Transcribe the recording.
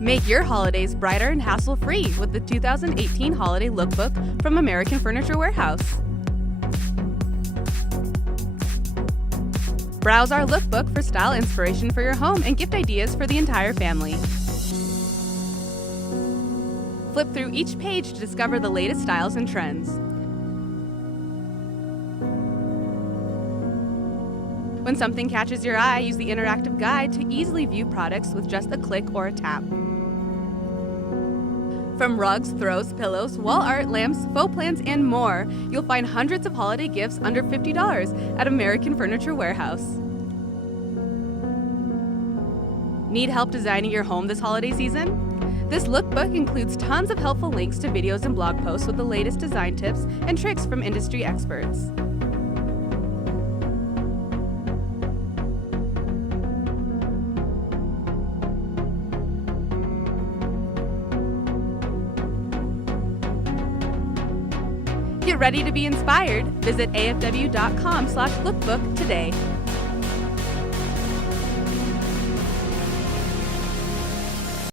Make your holidays brighter and hassle-free with the 2018 Holiday Lookbook from American Furniture Warehouse. Browse our lookbook for style inspiration for your home and gift ideas for the entire family. Flip through each page to discover the latest styles and trends. When something catches your eye, use the interactive guide to easily view products with just a click or a tap. From rugs, throws, pillows, wall art, lamps, faux plants, and more, you'll find hundreds of holiday gifts under $50 at American Furniture Warehouse. Need help designing your home this holiday season? This lookbook includes tons of helpful links to videos and blog posts with the latest design tips and tricks from industry experts. Get ready to be inspired. Visit afw.com/lookbook today.